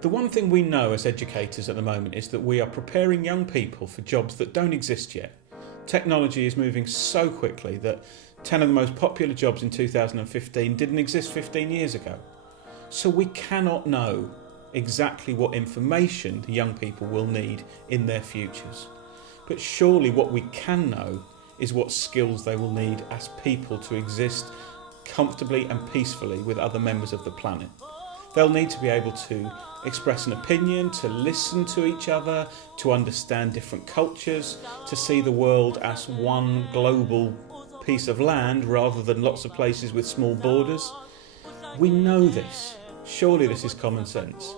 The one thing we know as educators at the moment is that we are preparing young people for jobs that don't exist yet. Technology is moving so quickly that 10 of the most popular jobs in 2015 didn't exist 15 years ago. So we cannot know exactly what information the young people will need in their futures. But surely what we can know is what skills they will need as people to exist comfortably and peacefully with other members of the planet. They'll need to be able to express an opinion, to listen to each other, to understand different cultures, to see the world as one global piece of land rather than lots of places with small borders. We know this. Surely this is common sense.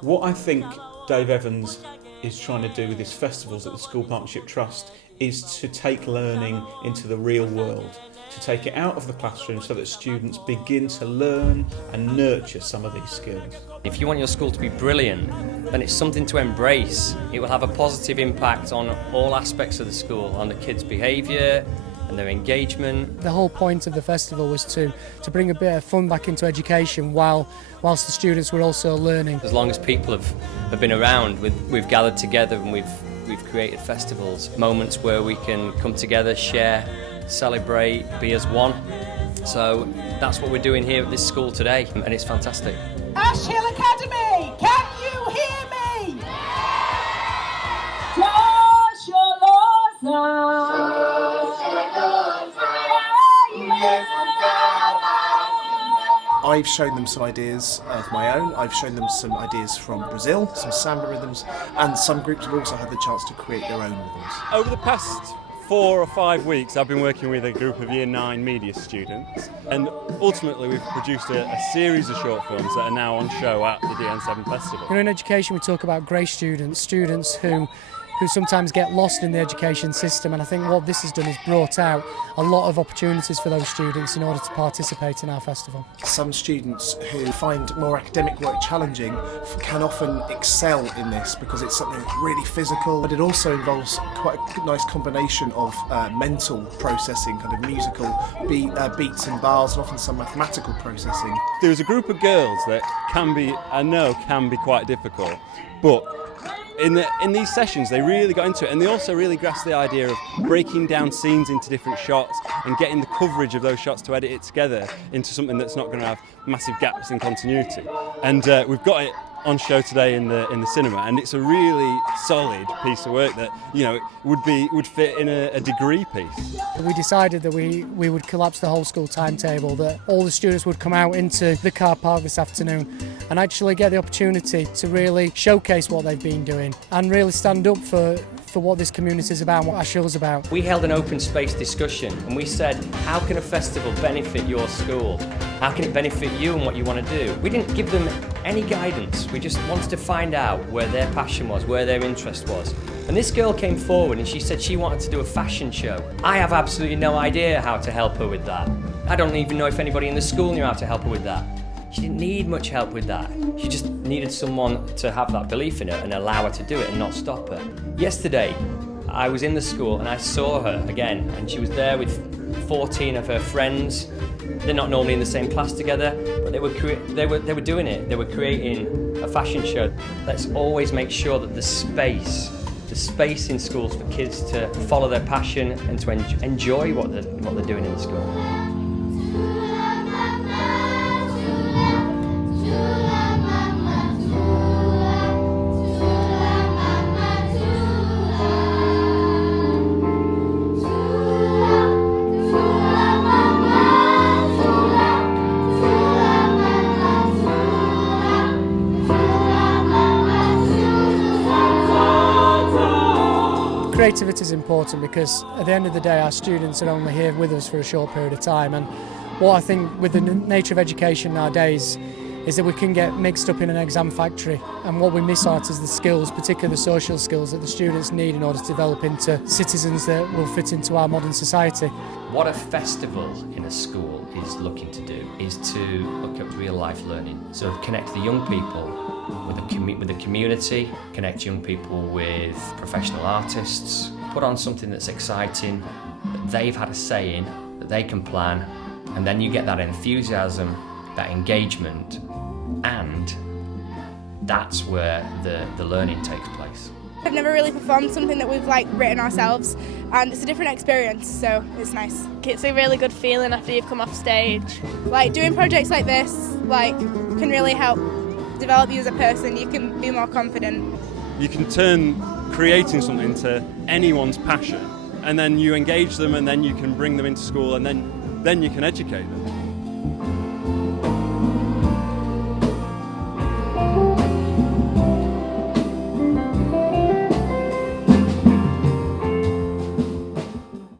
What I think Dave Evans is trying to do with his festivals at the School Partnership Trust is to take learning into the real world, to take it out of the classroom so that students begin to learn and nurture some of these skills. If you want your school to be brilliant, then it's something to embrace. It will have a positive impact on all aspects of the school, on the kids' behaviour and their engagement. The whole point of the festival was to bring a bit of fun back into education whilst the students were also learning. As long as people have been around, we've gathered together and we've created festivals, moments where we can come together, share, celebrate, be as one. So that's what we're doing here at this school today, and it's fantastic. Ash Hill Academy, can you hear me? Joshua I've shown them some ideas of my own. I've shown them some ideas from Brazil, some samba rhythms, and some groups have also had the chance to create their own rhythms. Over the past 4 or 5 weeks I've been working with a group of Year 9 media students, and ultimately we've produced a series of short films that are now on show at the DN7 Festival. In education we talk about grey students who sometimes get lost in the education system, and I think what this has done is brought out a lot of opportunities for those students in order to participate in our festival. Some students who find more academic work challenging can often excel in this because it's something really physical, but it also involves quite a nice combination of mental processing, kind of musical beats and bars, and often some mathematical processing. There's a group of girls that can be quite difficult, but in these sessions they really got into it, and they also really grasped the idea of breaking down scenes into different shots and getting the coverage of those shots to edit it together into something that's not going to have massive gaps in continuity. And we've got it on show today in the cinema, and it's a really solid piece of work that, you know, would fit in a degree piece. We decided that we would collapse the whole school timetable, that all the students would come out into the car park this afternoon and actually get the opportunity to really showcase what they've been doing and really stand up for what this community is about and what our show's about. We held an open space discussion and we said, how can a festival benefit your school? How can it benefit you and what you want to do? We didn't give them any guidance. We just wanted to find out where their passion was, where their interest was. And this girl came forward and she said she wanted to do a fashion show. I have absolutely no idea how to help her with that. I don't even know if anybody in the school knew how to help her with that. She didn't need much help with that. She just needed someone to have that belief in her and allow her to do it and not stop her. Yesterday, I was in the school and I saw her again, and she was there with 14 of her friends. They're not normally in the same class together, but they were doing it. They were creating a fashion show. Let's always make sure that the space in schools for kids to follow their passion and to enjoy what they're doing in the school. Creativity is important because at the end of the day our students are only here with us for a short period of time, and what I think with the nature of education nowadays is that we can get mixed up in an exam factory, and what we miss out is the skills, particularly the social skills that the students need in order to develop into citizens that will fit into our modern society. What a festival in a school is looking to do is to look at real life learning, so connect the young people with the community, connect young people with professional artists, put on something that's exciting, that they've had a say in, that they can plan, and then you get that enthusiasm, that engagement, and that's where the learning takes place. I've never really performed something that we've written ourselves, and it's a different experience, so it's nice. It's a really good feeling after you've come off stage. Doing projects like this can really help develop you as a person. You can be more confident. You can turn creating something into anyone's passion, and then you engage them, and then you can bring them into school, and then you can educate them.